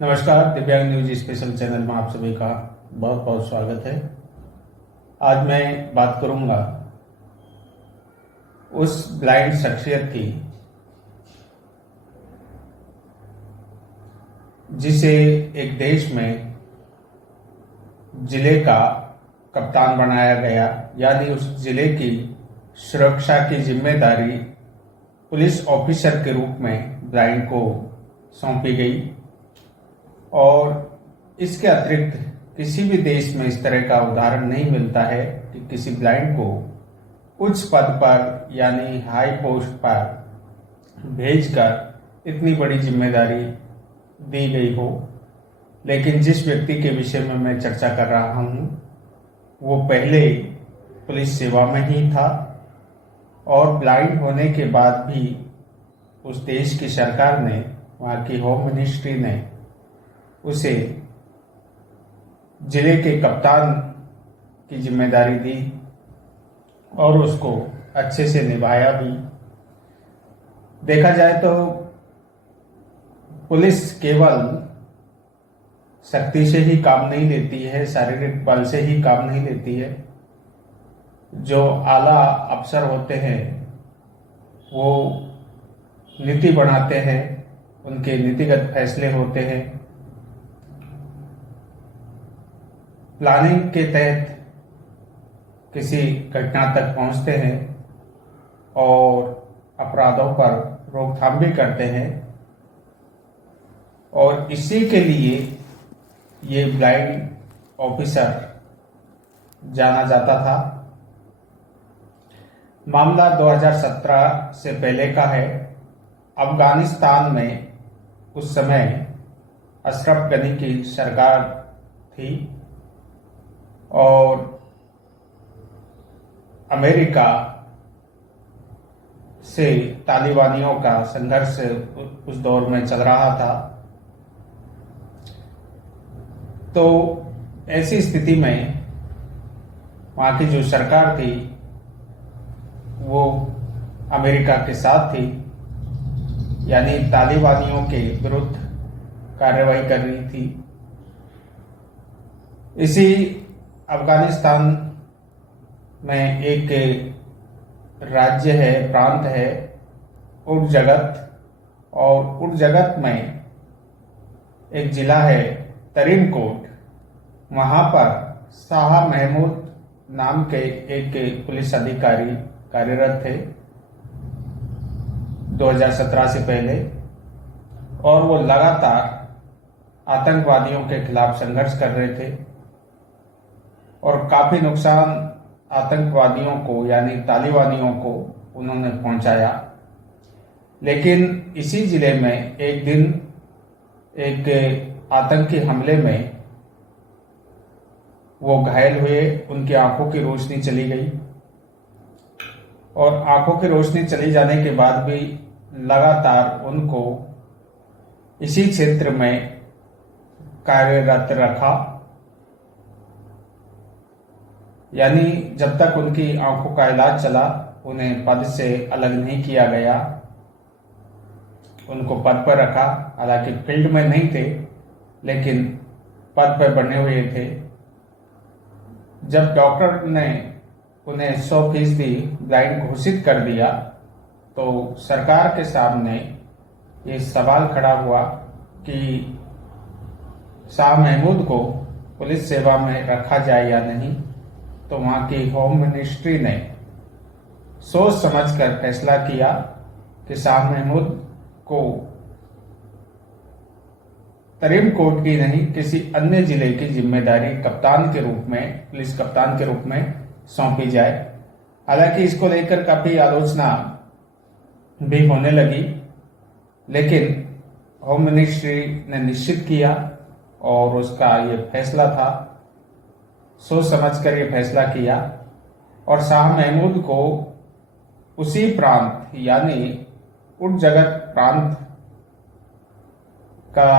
नमस्कार, दिव्यांग news special channel में आप सभी का बहुत बहुत स्वागत है। आज मैं बात करूंगा उस ब्लाइंड शख्सियत की जिसे एक देश में जिले का कप्तान बनाया गया, यानी उस जिले की सुरक्षा की जिम्मेदारी पुलिस ऑफिसर के रूप में ब्लाइंड को सौंपी गई। और इसके अतिरिक्त किसी भी देश में इस तरह का उदाहरण नहीं मिलता है कि किसी ब्लाइंड को उच्च पद पर यानी हाई पोस्ट पर भेजकर इतनी बड़ी जिम्मेदारी दी गई हो। लेकिन जिस व्यक्ति के विषय में मैं चर्चा कर रहा हूँ वो पहले पुलिस सेवा में ही था और ब्लाइंड होने के बाद भी उस देश की सरकार ने, वहाँ की होम मिनिस्ट्री ने उसे जिले के कप्तान की जिम्मेदारी दी और उसको अच्छे से निभाया भी। देखा जाए तो पुलिस केवल शक्ति से ही काम नहीं लेती है, शारीरिक बल से ही काम नहीं लेती है। जो आला अफसर होते हैं वो नीति बनाते हैं, उनके नीतिगत फैसले होते हैं, प्लानिंग के तहत किसी घटना तक पहुंचते हैं और अपराधों पर रोकथाम भी करते हैं। और इसी के लिए ये ब्लाइंड ऑफिसर जाना जाता था। मामला 2017 से पहले का है। अफगानिस्तान में उस समय अशरफ गनी की सरकार थी और अमेरिका से तालिबानियों का संघर्ष उस दौर में चल रहा था। तो ऐसी स्थिति में वहाँ की जो सरकार थी वो अमेरिका के साथ थी, यानी तालिबानियों के विरुद्ध कार्रवाई कर रही थी। इसी अफगानिस्तान में एक राज्य है, प्रांत है उर्जगत, और उर्जगत में एक जिला है तरिनकोट। वहां पर शाह महमूद नाम के एक पुलिस अधिकारी कार्यरत थे 2017 से पहले, और वो लगातार आतंकवादियों के खिलाफ संघर्ष कर रहे थे और काफी नुकसान आतंकवादियों को यानी तालिबानियों को उन्होंने पहुंचाया। लेकिन इसी जिले में एक दिन एक आतंकी हमले में वो घायल हुए, उनकी आंखों की रोशनी चली गई और आंखों की रोशनी चली जाने के बाद भी लगातार उनको इसी क्षेत्र में कार्यरत रखा, यानी जब तक उनकी आंखों का इलाज चला उन्हें पद से अलग नहीं किया गया, उनको पद पर रखा। हालांकि फील्ड में नहीं थे लेकिन पद पर बने हुए थे। जब डॉक्टर ने उन्हें 100% ब्लाइंड घोषित कर दिया तो सरकार के सामने ये सवाल खड़ा हुआ कि शाह महमूद को पुलिस सेवा में रखा जाए या नहीं। तो वहां की होम मिनिस्ट्री ने सोच समझकर फैसला किया कि शाह महमूद को तरिनकोट की नहीं किसी अन्य जिले की जिम्मेदारी कप्तान के रूप में, पुलिस कप्तान के रूप में सौंपी जाए। हालांकि इसको लेकर काफी आलोचना भी होने लगी, लेकिन होम मिनिस्ट्री ने निश्चित किया और उसका ये फैसला था, सोच समझकर ये फैसला किया और शाह महमूद को उसी प्रांत यानी उर्जगत प्रांत का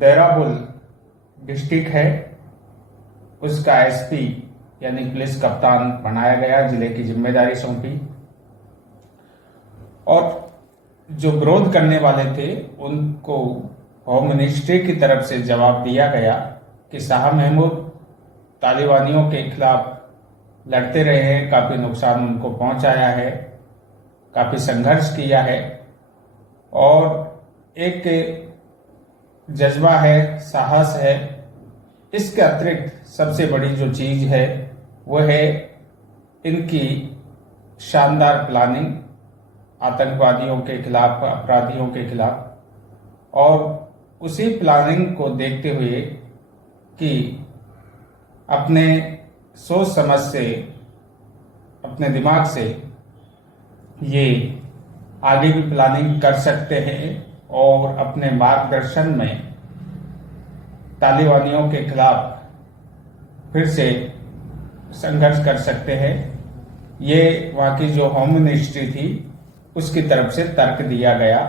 देराबुल डिस्ट्रिक्ट है, उसका एसपी यानी पुलिस कप्तान बनाया गया, जिले की जिम्मेदारी सौंपी। और जो विरोध करने वाले थे उनको होम मिनिस्ट्री की तरफ से जवाब दिया गया कि शाह महमूद तालिबानियों के खिलाफ लड़ते रहे हैं, काफ़ी नुकसान उनको पहुंचाया है, काफ़ी संघर्ष किया है और एक जज्बा है, साहस है। इसके अतिरिक्त सबसे बड़ी जो चीज़ है वो है इनकी शानदार प्लानिंग आतंकवादियों के खिलाफ, अपराधियों के खिलाफ, और उसी प्लानिंग को देखते हुए कि अपने सोच समझ से, अपने दिमाग से ये आगे भी प्लानिंग कर सकते हैं और अपने मार्गदर्शन में तालिबानियों के खिलाफ फिर से संघर्ष कर सकते हैं। ये वहाँ की जो होम मिनिस्ट्री थी उसकी तरफ से तर्क दिया गया।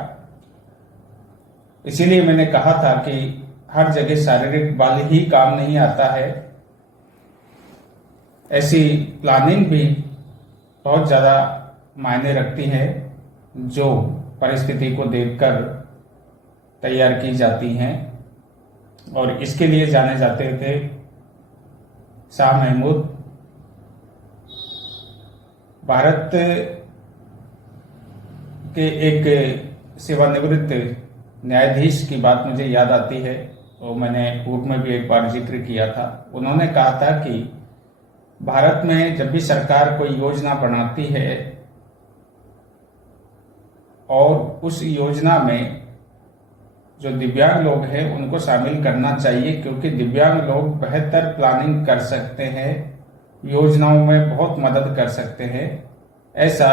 इसीलिए मैंने कहा था कि हर जगह शारीरिक बल ही काम नहीं आता है, ऐसी प्लानिंग भी बहुत ज़्यादा मायने रखती है जो परिस्थिति को देखकर तैयार की जाती हैं। और इसके लिए जाने जाते थे शाह महमूद। भारत के एक सेवानिवृत्त न्यायाधीश की बात मुझे याद आती है, तो मैंने पूर्व में भी एक बार जिक्र किया था। उन्होंने कहा था कि भारत में जब भी सरकार कोई योजना बनाती है और उस योजना में जो दिव्यांग लोग हैं उनको शामिल करना चाहिए, क्योंकि दिव्यांग लोग बेहतर प्लानिंग कर सकते हैं, योजनाओं में बहुत मदद कर सकते हैं। ऐसा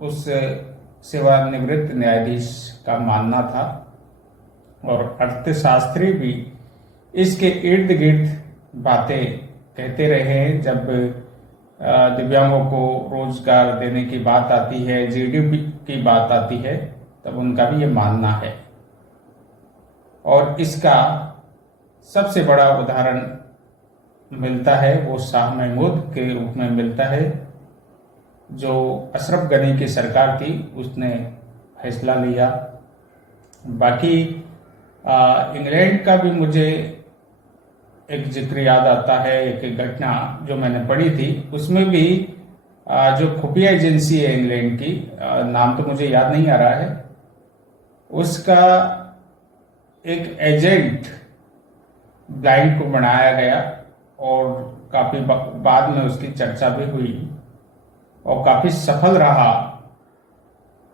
उस सेवानिवृत्त न्यायाधीश का मानना था। और अर्थशास्त्री भी इसके इर्द गिर्द बातें कहते रहे हैं। जब दिव्यांगों को रोजगार देने की बात आती है, जीडीपी की बात आती है, तब उनका भी ये मानना है। और इसका सबसे बड़ा उदाहरण मिलता है वो शाह महमूद के रूप में मिलता है। जो अशरफ गनी की सरकार थी उसने फैसला लिया। बाकी इंग्लैंड का भी मुझे एक जिक्र याद आता है, एक घटना जो मैंने पढ़ी थी। उसमें भी जो खुफिया एजेंसी है इंग्लैंड की, नाम तो मुझे याद नहीं आ रहा है, उसका एक एजेंट ब्लाइंड को बनाया गया और काफी बाद में उसकी चर्चा भी हुई और काफी सफल रहा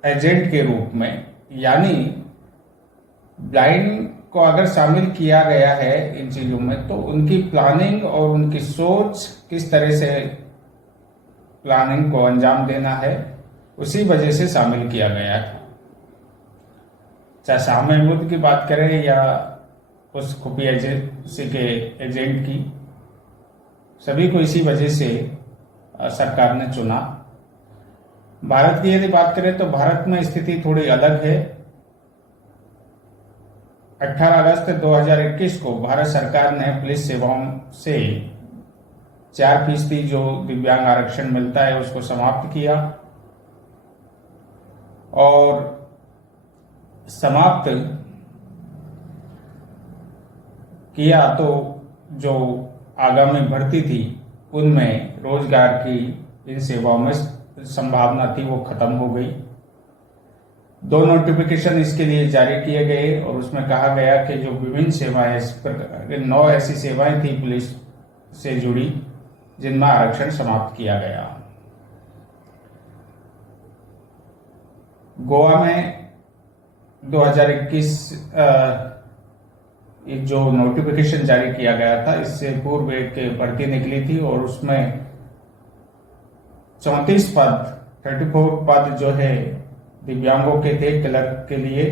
एजेंट के रूप में। यानी ब्लाइंड को अगर शामिल किया गया है इन चीजों में, तो उनकी प्लानिंग और उनकी सोच किस तरह से प्लानिंग को अंजाम देना है, उसी वजह से शामिल किया गया था। चाहे शाह महमूद की बात करें या उस खुफिया एजेंसी के एजेंट की, सभी को इसी वजह से सरकार ने चुना। भारत की यदि बात करें तो भारत में स्थिति थोड़ी अलग है। 18 अगस्त 2021 को भारत सरकार ने पुलिस सेवाओं से 4% जो दिव्यांग आरक्षण मिलता है उसको समाप्त किया। और समाप्त किया तो जो आगामी भर्ती थी उनमें रोजगार की इन सेवाओं में संभावना थी वो खत्म हो गई। 2 नोटिफिकेशन इसके लिए जारी किए गए और उसमें कहा गया कि जो विभिन्न सेवाएं, इस प्रकार 9 ऐसी सेवाएं थी पुलिस से जुड़ी जिनमें आरक्षण समाप्त किया गया। गोवा में 2021 जो नोटिफिकेशन जारी किया गया था, इससे पूर्व एक भर्ती निकली थी और उसमें 34 पद जो है दिव्यांगों के थे क्लर्क के लिए,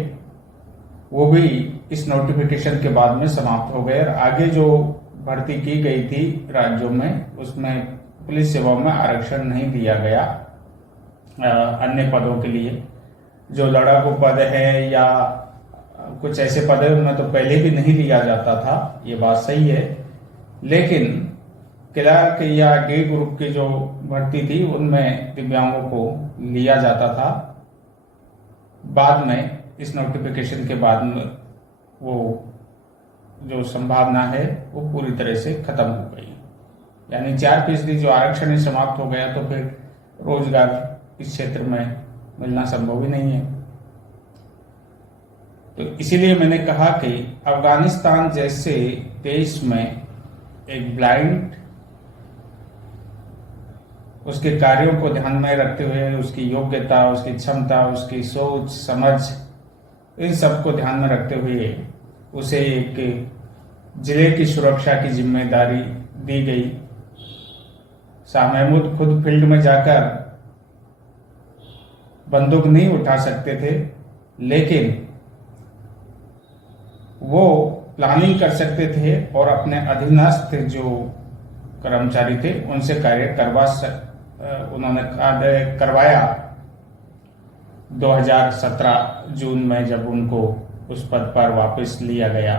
वो भी इस नोटिफिकेशन के बाद में समाप्त हो गए। और आगे जो भर्ती की गई थी राज्यों में, उसमें पुलिस सेवाओं में आरक्षण नहीं दिया गया अन्य पदों के लिए। जो लड़ाकू पद है या कुछ ऐसे पद है उनमें तो पहले भी नहीं लिया जाता था, ये बात सही है। लेकिन क्लर्क या डी ग्रुप की जो भर्ती थी उनमें दिव्यांगों को लिया जाता था। बाद में इस नोटिफिकेशन के बाद में वो जो संभावना है वो पूरी तरह से खत्म हो गई। यानी 4% जो आरक्षण ही समाप्त हो गया तो फिर रोजगार इस क्षेत्र में मिलना संभव ही नहीं है। तो इसीलिए मैंने कहा कि अफगानिस्तान जैसे देश में एक ब्लाइंड, उसके कार्यों को ध्यान में रखते हुए उसकी योग्यता, उसकी क्षमता, उसकी सोच समझ, इन सब को ध्यान में रखते हुए उसे एक जिले की सुरक्षा की जिम्मेदारी दी गई। शाह महमूद खुद फील्ड में जाकर बंदूक नहीं उठा सकते थे, लेकिन वो प्लानिंग कर सकते थे और अपने अधीनस्थ जो कर्मचारी थे उनसे कार्य उन्होंने करवाया। 2017 जून में जब उनको उस पद पर वापस लिया गया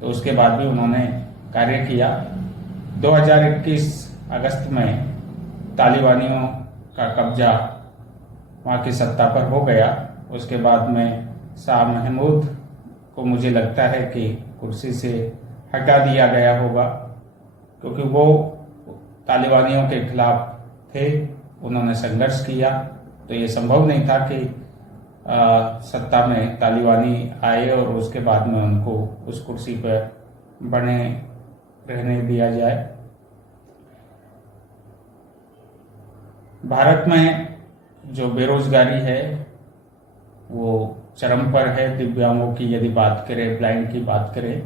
तो उसके बाद भी उन्होंने कार्य किया। 2021 अगस्त में तालिबानियों का कब्जा वहाँ की सत्ता पर हो गया। उसके बाद में शाह महमूद को मुझे लगता है कि कुर्सी से हटा दिया गया होगा, क्योंकि वो तालिबानियों के खिलाफ थे, उन्होंने संघर्ष किया। तो ये संभव नहीं था कि सत्ता में तालिबानी आए और उसके बाद में उनको उस कुर्सी पर बने रहने दिया जाए। भारत में जो बेरोजगारी है वो चरम पर है। दिव्यांगों की यदि बात करें, ब्लाइंड की बात करें,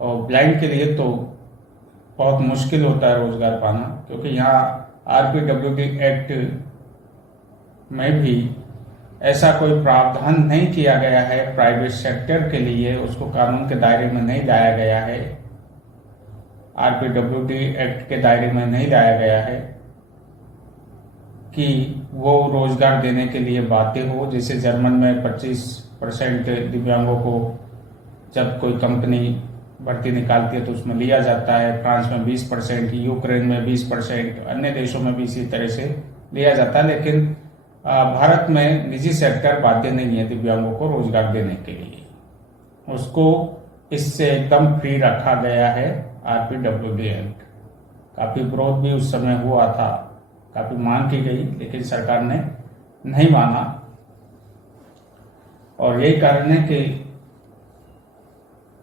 और ब्लाइंड के लिए तो बहुत मुश्किल होता है रोजगार पाना, क्योंकि यहाँ RPWD एक्ट में भी ऐसा कोई प्रावधान नहीं किया गया है प्राइवेट सेक्टर के लिए, उसको कानून के दायरे में नहीं लाया गया है, RPWD एक्ट के दायरे में नहीं लाया गया है कि वो रोजगार देने के लिए बाध्य हो। जैसे जर्मन में 25% दिव्यांगों को जब कोई कंपनी भर्ती निकालती है तो उसमें लिया जाता है, फ्रांस में 20%, यूक्रेन में 20%, अन्य देशों में भी इसी तरह से लिया जाता है। लेकिन भारत में निजी सेक्टर बाध्य नहीं है दिव्यांगों को रोजगार देने के लिए, उसको इससे एकदम फ्री रखा गया है RPWD एक्ट। काफी विरोध भी उस समय हुआ था, काफी मांग की गई, लेकिन सरकार ने नहीं माना। और यही कारण है कि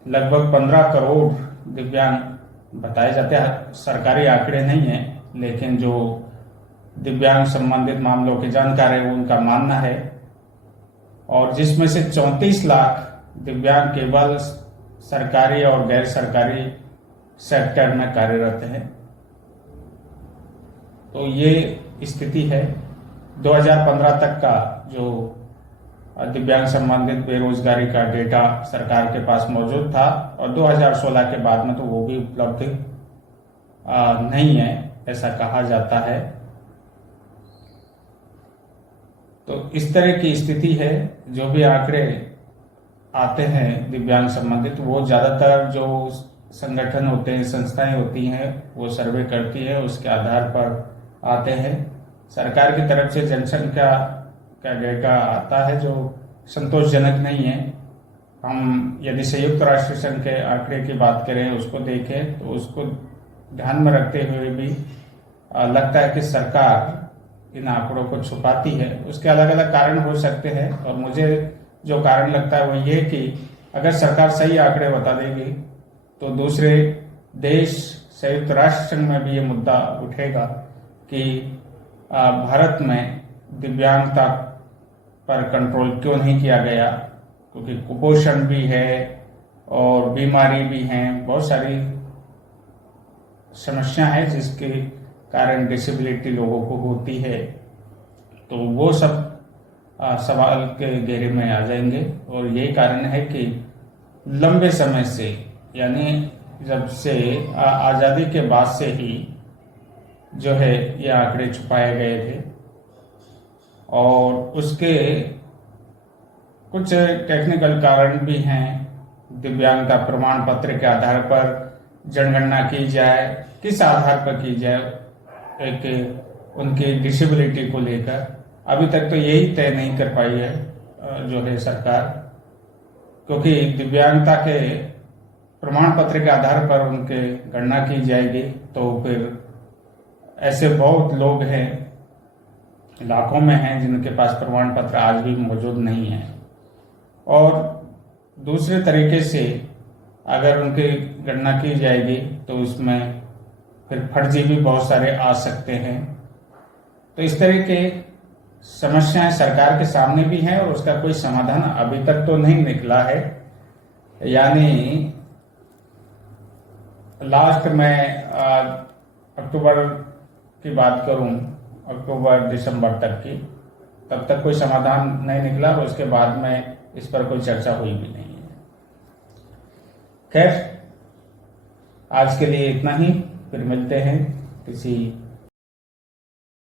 लगभग 15 करोड़ दिव्यांग बताए जाते हैं, सरकारी आंकड़े नहीं है, लेकिन जो दिव्यांग संबंधित मामलों के जानकार है उनका मानना है, और जिसमें से 34 लाख दिव्यांग केवल सरकारी और गैर सरकारी सेक्टर में कार्यरत हैं। तो ये स्थिति है। 2015 तक का जो दिव्यांग संबंधित बेरोजगारी का डेटा सरकार के पास मौजूद था, और 2016 के बाद में तो वो भी उपलब्ध नहीं है, ऐसा कहा जाता है। तो इस तरह की स्थिति है। जो भी आंकड़े आते हैं दिव्यांग संबंधित, वो ज्यादातर जो संगठन होते हैं, संस्थाएं होती हैं, वो सर्वे करती है, उसके आधार पर आते हैं। सरकार की तरफ से जनसंख्या का डेटा आता है जो संतोषजनक नहीं है। हम यदि संयुक्त राष्ट्र संघ के आंकड़े की बात करें, उसको देखें, तो उसको ध्यान में रखते हुए भी लगता है कि सरकार इन आंकड़ों को छुपाती है। उसके अलग अलग कारण हो सकते हैं, और मुझे जो कारण लगता है वो ये कि अगर सरकार सही आंकड़े बता देगी तो दूसरे देश, संयुक्त राष्ट्र संघ में भी ये मुद्दा उठेगा कि भारत में दिव्यांगता पर कंट्रोल क्यों नहीं किया गया, क्योंकि कुपोषण भी है और बीमारी भी हैं, बहुत सारी समस्या है जिसके कारण डिसेबिलिटी लोगों को होती है। तो वो सब सवाल के घेरे में आ जाएंगे, और यही कारण है कि लंबे समय से, यानी जब से आज़ादी के बाद से ही जो है ये आंकड़े छुपाए गए थे, और उसके कुछ टेक्निकल कारण भी हैं। दिव्यांगता प्रमाण पत्र के आधार पर जनगणना की जाए, किस आधार पर की जाए एक उनकी डिसेबिलिटी को लेकर, अभी तक तो यही तय नहीं कर पाई है जो है सरकार, क्योंकि दिव्यांगता के प्रमाण पत्र के आधार पर उनके गणना की जाएगी, तो फिर ऐसे बहुत लोग हैं, लाखों में हैं, जिनके पास प्रमाण पत्र आज भी मौजूद नहीं है। और दूसरे तरीके से अगर उनकी गणना की जाएगी तो उसमें फिर फर्जी भी बहुत सारे आ सकते हैं। तो इस तरह के समस्याएं सरकार के सामने भी हैं और उसका कोई समाधान अभी तक तो नहीं निकला है। यानी लास्ट में अक्टूबर की बात करूं, अक्टूबर दिसंबर तक की, तब तक कोई समाधान नहीं निकला और उसके बाद में इस पर कोई चर्चा हुई भी नहीं है। खैर, आज के लिए इतना ही, फिर मिलते हैं किसी